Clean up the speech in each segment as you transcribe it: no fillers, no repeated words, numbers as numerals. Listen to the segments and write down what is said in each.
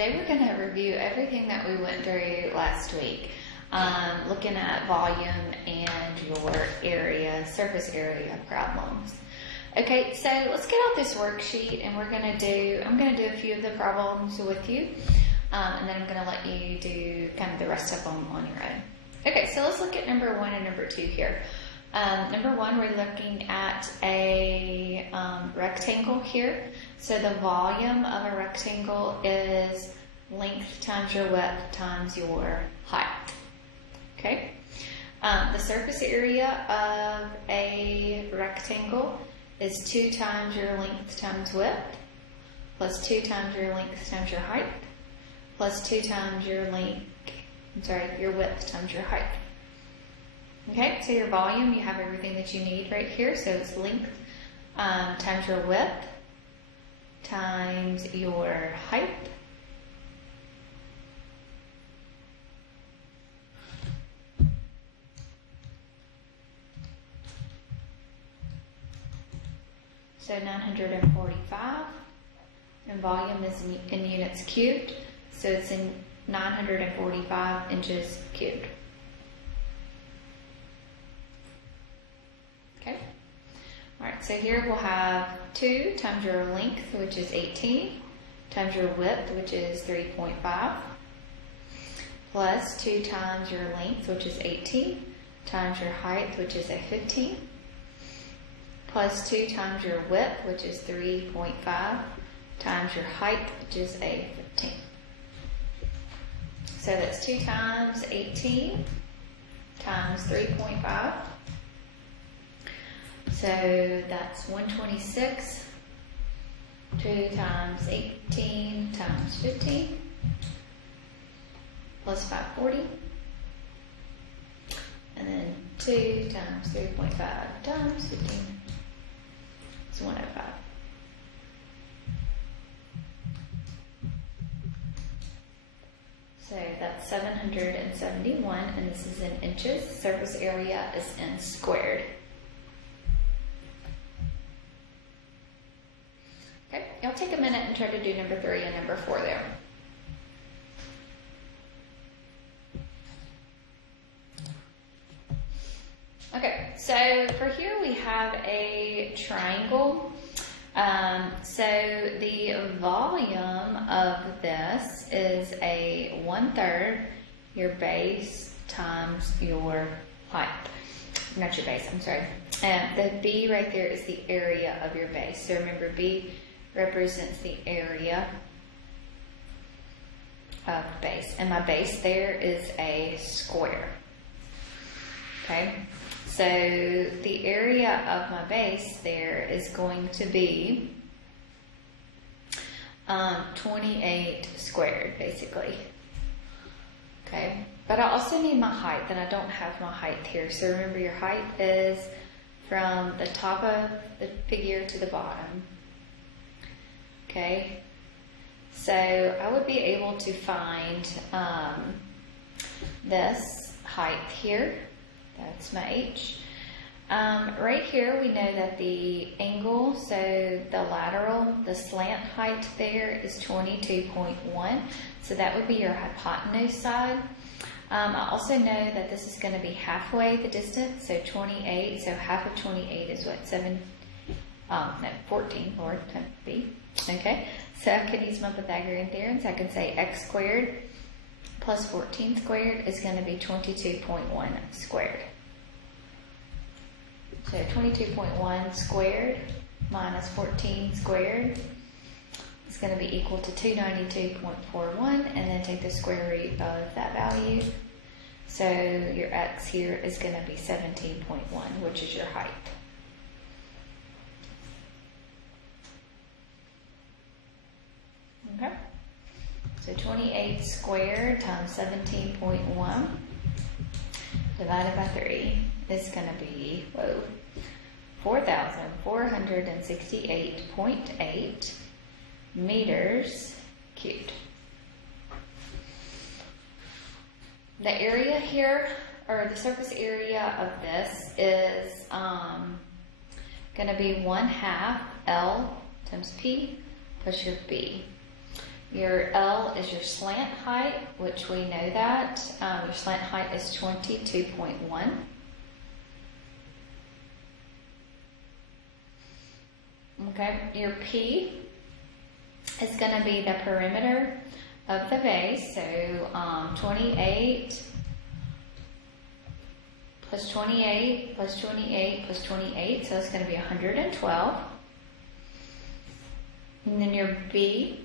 Today we're going to review everything that we went through last week, looking at volume and your area, surface area problems. Okay, so let's get out this worksheet and I'm going to do a few of the problems with you, and then I'm going to let you do kind of the rest of them on your own. Okay, so let's look at number 1 and number 2 here. Number 1, we're looking at a rectangle here. So the volume of a rectangle is length times your width times your height. Okay. The surface area of a rectangle is 2 times your length times width, plus 2 times your length times your height, plus 2 times your your width times your height. Okay, so your volume, you have everything that you need right here. So it's length times your width times your height so 945, and volume is in units cubed, so it's in 945 inches cubed. Okay. Alright, so here we'll have 2 times your length, which is 18, times your width, which is 3.5, plus 2 times your length, which is 18, times your height, which is a 15, plus 2 times your width, which is 3.5, times your height, which is a 15. So that's 2 times 18 times 3.5. So that's 126, 2 times 18 times 15, plus 540, and then 2 times 3.5 times 15 is 105. So that's 771, and this is in inches. Surface area is in squared. Okay, I'll take a minute and try to do number 3 and number 4 there. Okay, so for here we have a triangle. So the volume of this is a 1/3 your base times your height. Not your base, I'm sorry. The B right there is the area of your base. So remember, B represents the area of the base. And my base there is a square. Okay? So the area of my base there is going to be 28 squared, basically. Okay? But I also need my height, and I don't have my height here. So remember, your height is from the top of the figure to the bottom. Okay, so I would be able to find this height here. That's my H. Right here we know that the angle, so the lateral, the slant height there is 22.1. So that would be your hypotenuse side. I also know that this is going to be halfway the distance, so 28. So half of 28 is what, 14, Lord, times B. Okay, so I could use my Pythagorean theorem, so I can say x squared plus 14 squared is going to be 22.1 squared. So 22.1 squared minus 14 squared is going to be equal to 292.41, and then take the square root of that value. So your x here is going to be 17.1, which is your height. Okay, so 28 squared times 17.1 divided by 3 is going to be, 4,468.8 meters cubed. The area here, or the surface area of this, is going to be 1/2 L times P plus your B. Your L is your slant height, which we know that. Your slant height is 22.1. Okay, your P is going to be the perimeter of the vase. So 28 plus 28 plus 28 plus 28. So it's going to be 112. And then your B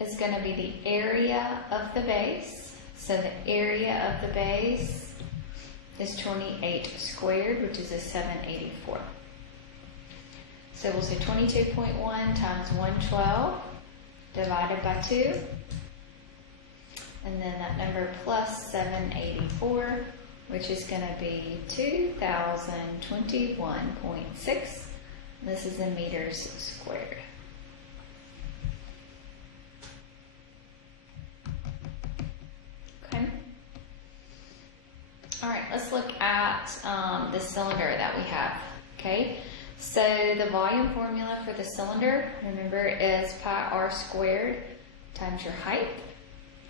is going to be the area of the base. So the area of the base is 28 squared, which is a 784. So we'll say 22.1 times 112 divided by 2. And then that number plus 784, which is going to be 2021.6. This is in meters squared. Okay. All right, let's look at the cylinder that we have. Okay, so the volume formula for the cylinder, remember, is pi r squared times your height.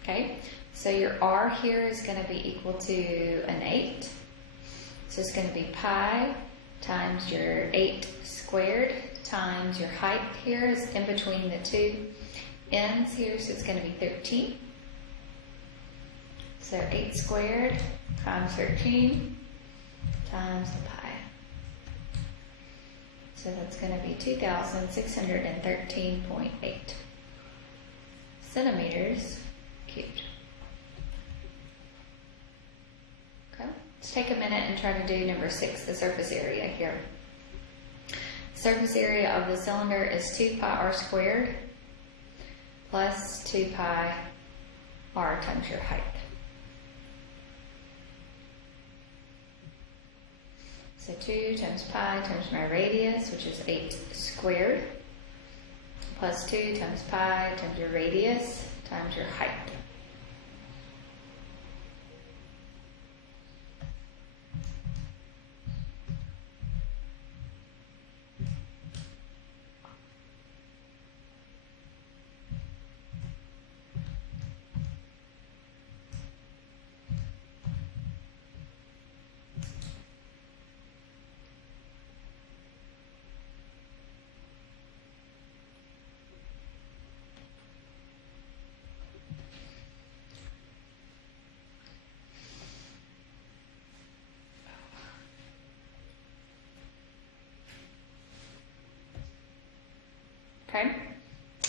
Okay, so your r here is going to be equal to an 8. So it's going to be pi times your 8 squared times your height here is in between the two ends here, so it's going to be 13. So 8 squared times 13 times the pi. So that's going to be 2,613.8 centimeters cubed. Okay, let's take a minute and try to do number 6, the surface area here. Surface area of the cylinder is 2 pi r squared plus 2 pi r times your height. So 2 times pi times my radius, which is 8 squared, plus 2 times pi times your radius times your height. Okay,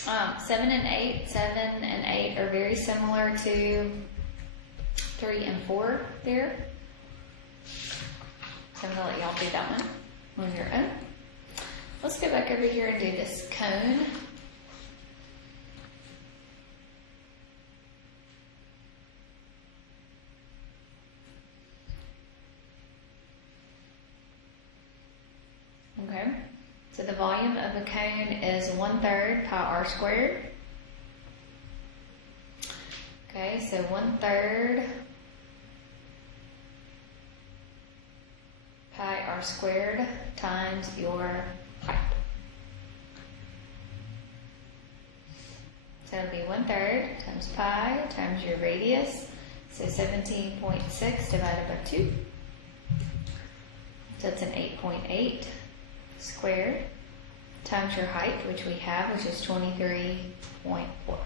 7 and 8 are very similar to 3 and 4 there. So I'm going to let y'all do that one on your own. Let's go back over here and do this cone. Okay. So the volume of a cone is 1/3 pi r squared. Okay, so 1/3 pi r squared times your height. So it'll be 1/3 times pi times your radius. So 17.6 divided by 2. So it's an 8.8 squared times your height, which we have, which is 23.4.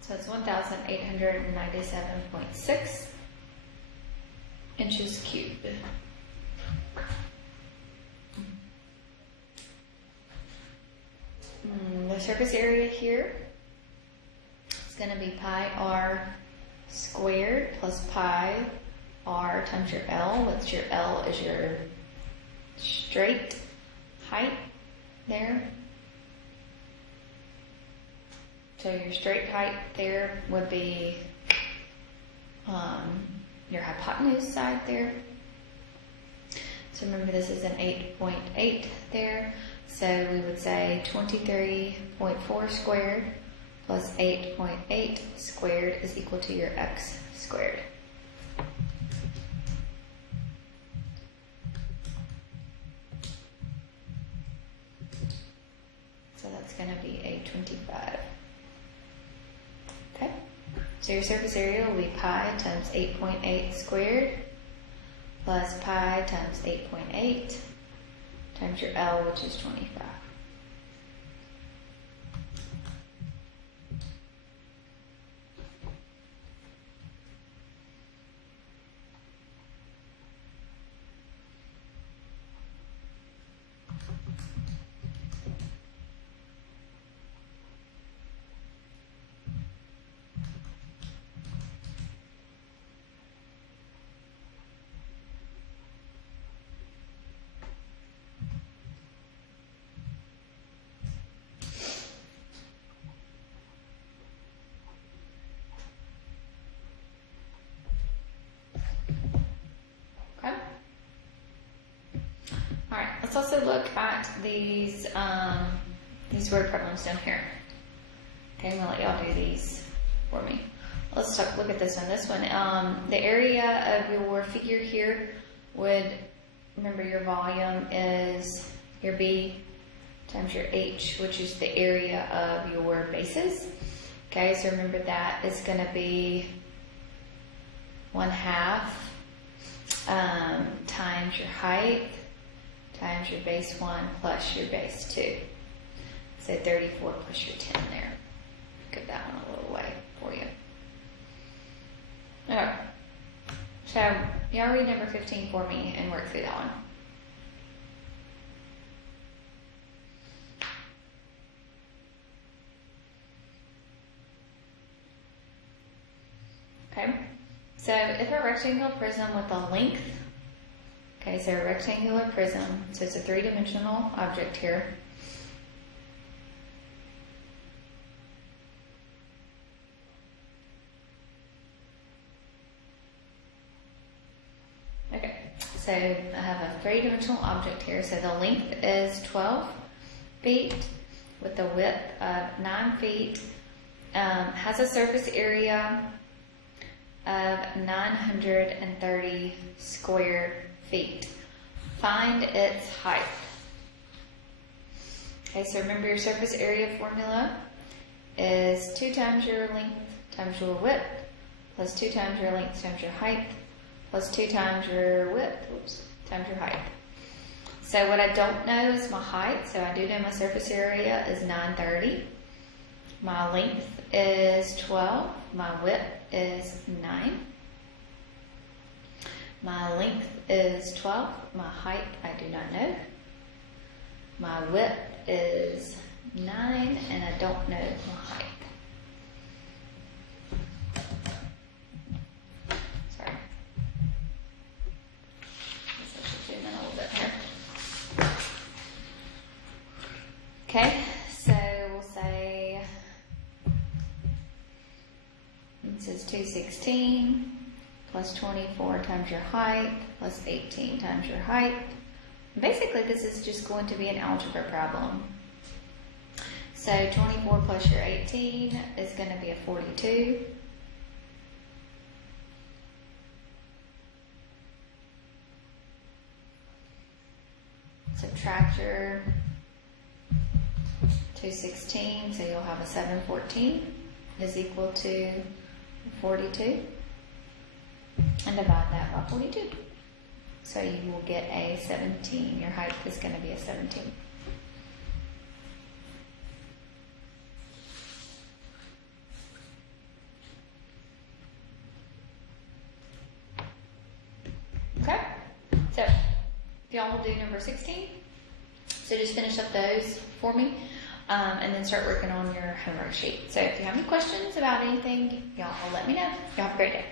So it's 1,897.6 inches cubed. The surface area here is going to be pi r squared plus pi r times your L. What's your L is your straight height there. So your straight height there would be your hypotenuse side there. So remember this is an 8.8 there. So we would say 23.4 squared plus 8.8 squared is equal to your x squared. So that's going to be a 25. Okay. So your surface area will be pi times 8.8 squared plus pi times 8.8 times your L, which is 25. Alright, let's also look at these word problems down here. Okay, I'm going to let y'all do these for me. Let's look at this one. This one, the area of your figure here would, remember your volume is your B times your H, which is the area of your bases. Okay, so remember that is going to be 1/2 times your height times your base 1 plus your base 2. So 34 plus your 10 there. Give that one a little way for you. Okay. So y'all read number 15 for me and work through that one. Okay. So if a rectangular prism with a length, okay, so a rectangular prism, so it's a three-dimensional object here. Okay, so I have a three-dimensional object here, so the length is 12 feet with a width of 9 feet, has a surface area of 930 square feet. Find its height. Okay, so remember your surface area formula is 2 times your length times your width plus 2 times your length times your height plus 2 times your width times your height. So what I don't know is my height, so I do know my surface area is 930. My length is 12. My width is 9. My length is 12. My height, I do not know. My width is 9, and I don't know my height. Sorry. I guess I should zoom in a little bit here. Okay, so we'll say this is 216 plus 24 times your height plus 18 times your height. Basically, this is just going to be an algebra problem. So 24 plus your 18 is going to be a 42. Subtract your 216, so you'll have a 714 is equal to 42. And divide that by 42. So you will get a 17. Your height is going to be a 17. Okay? So, if y'all will do number 16, so just finish up those for me, and then start working on your homework sheet. So if you have any questions about anything, y'all let me know. Y'all have a great day.